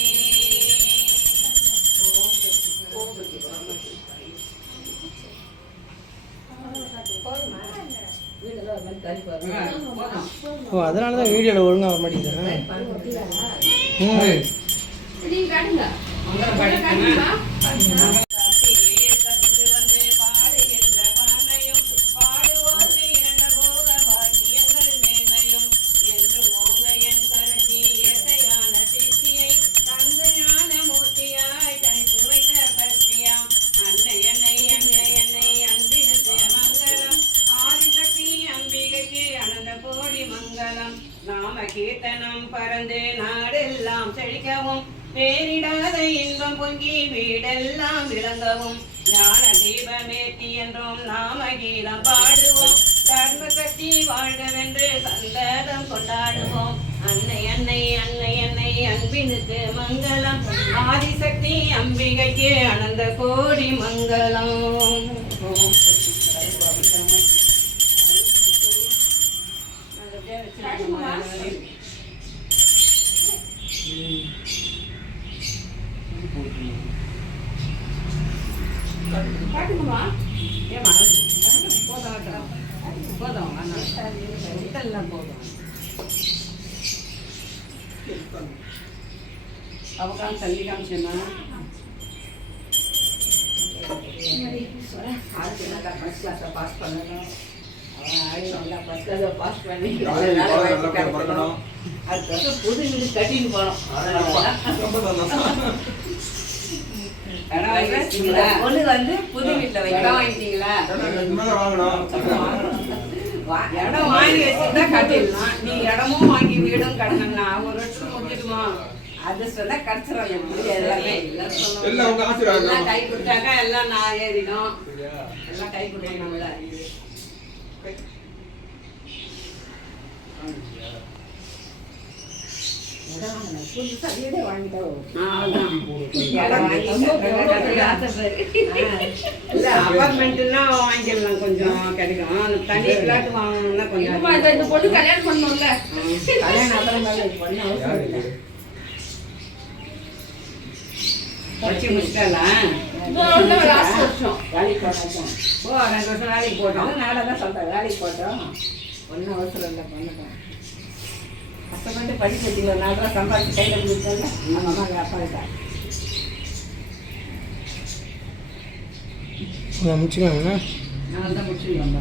ஓம் ஓ அதனால தான் வீடியோவில் ஒழுங்காக வர மாட்டேங்குது. நீங்க காட்டுங்க. காட்டுமா? நாம கீர்த்தனம் பறந்து நாடெல்லாம் செழிக்கவும் பேரிடாத இன்பம் பொங்கி வீடெல்லாம் விளங்கவும் ஞான தீபமேத்தி என்றும் நாம கீதம் பாடுவோம் தர்ம சக்தி வாழ்கவென்று சந்ததம் கொண்டாடுவோம் அன்னை அன்னை அன்னை அன்னை அன்பினுக்கு மங்களம் ஆதிசக்தி அம்பிகைக்கு அனந்த கோடி மங்களம் ஓம் சக்தி காட்டுங்கம்மா. ஏமா போதும் போதும் இதெல்லாம் போதும் அவகாம் தள்ளி காமிச்சேம்மா ஆளுக்கு நல்லா ஃபர்ஸ்ட் கிளாஸை பாஸ் பண்ணணும் அவன் ஆளு நல்லா ஃபர்ஸ்ட் கிளாஸை பாஸ் பண்ணி அதுக்காக புது வீடு கட்டின்னு போனோம் பொண்ணு வந்து புது வீட்டுல இடம் வாங்கிட்டீங்களா இடம் வாங்கி வச்சுதான் கட்டிடலாம் நீ இடமும் வாங்கி வீடும் கடனா ஒரு வருஷம் முடிஞ்சிடுமா அது சொன்னா கிடைச்சிடும் எல்லாமே எல்லாம் கை கொடுத்தாக்கா எல்லாம் நான் ஏறிடும் எல்லாம் கை கொடுக்கணும்ல புதுசா வீடே வாங்கிட்டோம் அபார்ட்மெண்ட்னா வாங்கிடலாம் கொஞ்சம் கிடைக்கும் தனி பிளாட் வாங்கணும்னா கொஞ்சம் இந்த பொண்ணு கல்யாணம் பண்ணணும்ல. கல்யாணம் அப்புறம் பண்ண அவசியம் இல்லை வச்சு முடிச்சிடலாம் ஒரு லாஸ்ட் வருஷம் வேலைக்கு போட்டோம் ஓ 2 வருஷம் வேலைக்கு போட்டோம் நாளை தான் சொல்கிறேன் வேலைக்கு போட்டோம் ஒன்றும் அவசரம் இல்லை பண்ணிட்டோம் கஷ்டப்பட்டு படிக்க வச்சுக்கல 4 ரூபா சம்பாதிச்சு கையில் கொடுத்தாங்க நம்ம அம்மா எங்கள் அப்பா கிட்ட முடிச்சுக்கோங்க. நான் தான் முடிச்சுருக்கோம்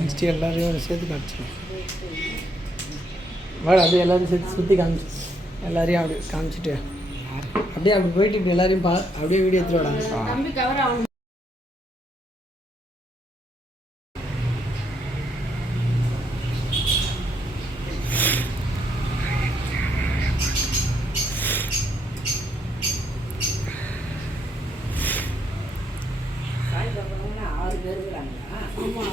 நெக்ஸ்ட்டு எல்லாரையும் சேர்த்து காமிச்சிடும். வாடா அப்படியே எல்லாரையும் சேர்த்து சுற்றி காமிச்சு எல்லாரையும் அப்படி காமிச்சிட்டு அப்படியே அப்படி போயிட்டு இப்படி எல்லாரையும் அப்படியே வீடியோ எடுத்துட்டு வாடா. தம்பி கவர் ஆகணும். சாயந்தரம் 6 பேர் இருக்கிறாங்களா ஆமா.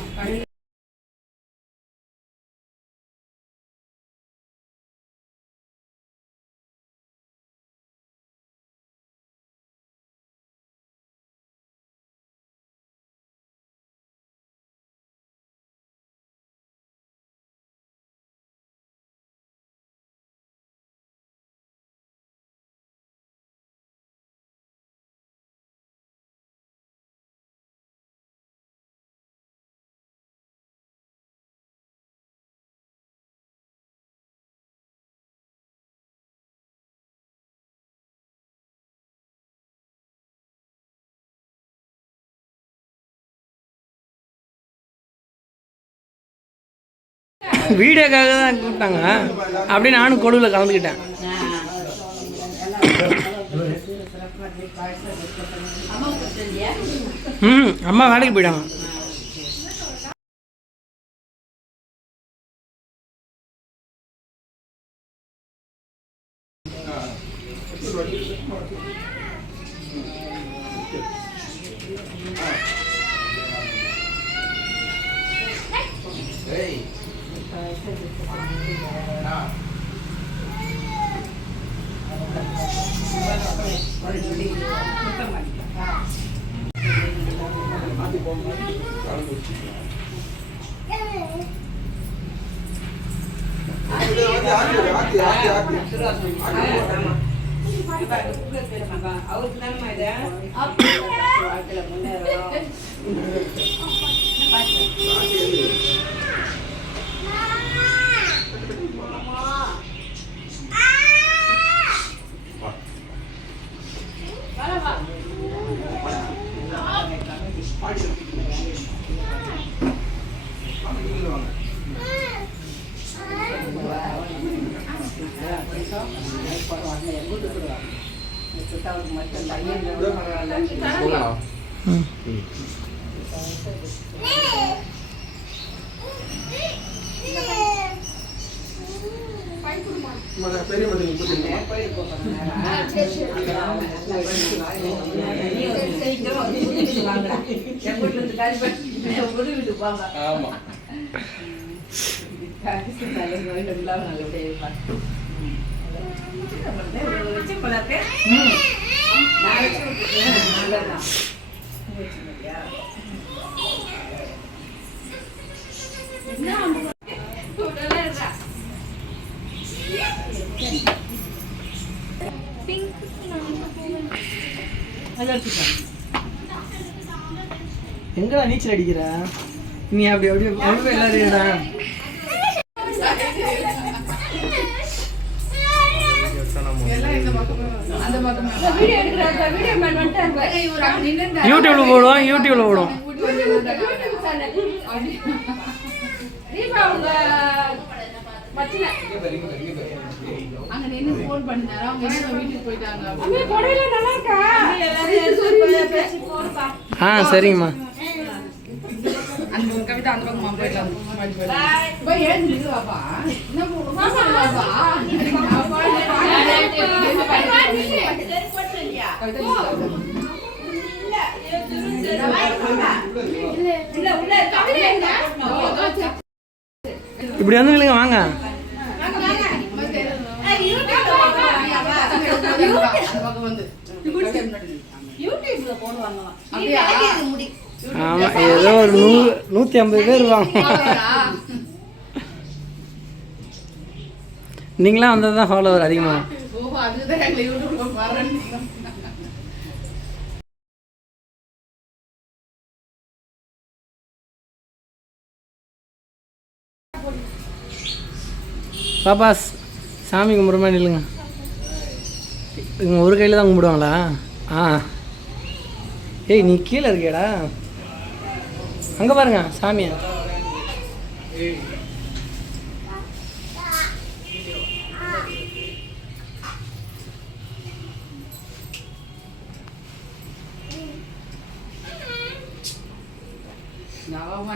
வீடியோக்காக தான் கூப்பிட்டாங்க. அப்படியே நானும் கொழுவில் கலந்துக்கிட்டேன். அம்மா வேலைக்கு போயிட்டாங்க. அவருக்கு தானே இது பெரிய ஆமா எங்கடா நீச்சல் அடிக்கிற நீ? அப்படி அப்படியே அப்படியே எல்லாருடா. யூடியூப்ல போடுவோம், யூடியூப்ல போடுவோம். அங்க நின்னு ஃபோன் பண்ணாரு. அவங்க வீட்டுக்கு போயிட்டாங்க. சரிங்கம்மா. அந்த கவிதா அந்த பக்கமா போயிடலாம். போய் ஏந்து வாப்பா. என்ன பாப்பா வாப்பா. இப்படி வந்து இல்லைங்க வாங்க. ஆமா ஏதோ ஒரு 150 பேர் வாங்க. நீங்களாம் வந்தது தான் ஃபாலோவர் அதிகமாக. பாப்பா சாமி கும்பிட்ற மாதிரி இல்லைங்க. இவங்க ஒரு கையில் தான் கும்பிடுவாங்களா? ஏய் நீ கீழே இருக்கியடா. அங்கே பாருங்க சாமியா.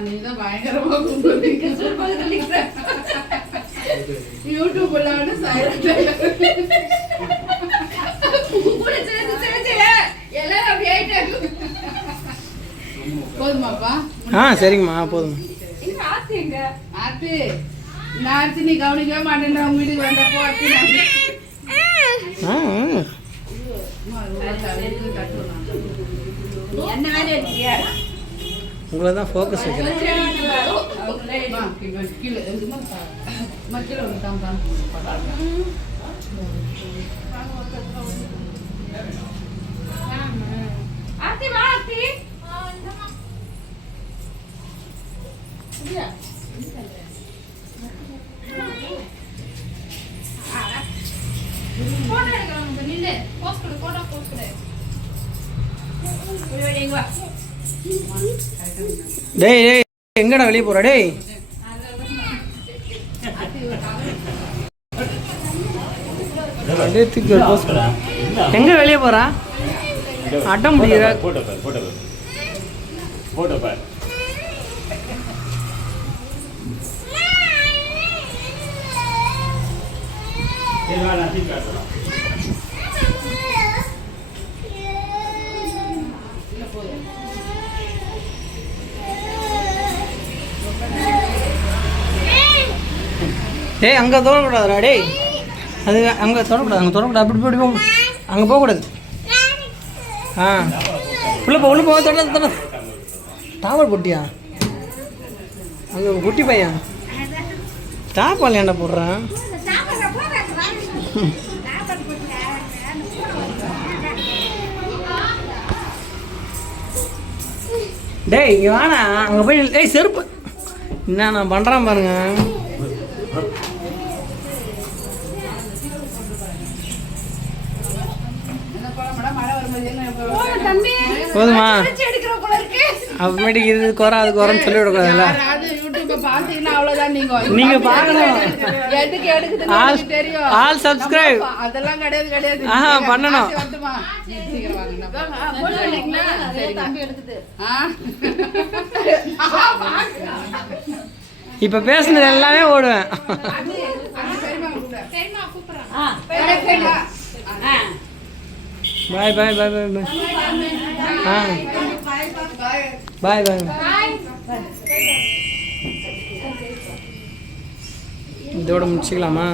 நீதான் பயங்கரமா கும்பிடுறீங்க. யூடியூப்ல வந்து சைலண்டா எல்லாரும் அப்படியே ஆயிட்டாங்க. போதுமாப்பா? சரிங்கம்மா போதும். ஆர்த்தி நான் நீ கவனிக்கவே மாட்டேன். அவங்க வீட்டுக்கு வந்தப்போ என்ன வேலை இருக்கியா? உங்களை தான் ஃபோக்கஸ் வைக்கிறேன். டேய் டேய் எங்கடா வெளியே போற? டேய் அப்படியே தூக்கி ஒரு போஸ்ட் எங்கே வெளியே போகிறா அட்டம் முடிகிற போட்டோ பார் டேய் அங்கே தொடக்கூடாதுடா டேய் அது அங்கே தொடக்கூடாது அப்படி போகும் அங்கே போகக்கூடாது ஆ உள்ளே போக தொட டாவல் போட்டியா அங்கே குட்டி பையன் டாப்பால் ஏன்டா போடுறான் டேய் இங்கே வாண்ணா அங்கே போய் டேய் செருப்பு என்ன நான் பண்ணுறான் பாருங்க போதுமா அப்புறமேட்டுக்கு இது குறை அது குறைன்னு சொல்லி விடக்கூடாதுல்ல நீங்க பார்க்கணும் ஆல் சப்ஸ்கிரைப் அதெல்லாம் கிடையாது ஆஹா பண்ணணும் இப்ப பேசுனது எல்லாமே ஓடுவேன் பாய் பாய் பாய் பாய் பாய் ஆ பாய் பாய் இதோட முடிச்சுக்கலாமா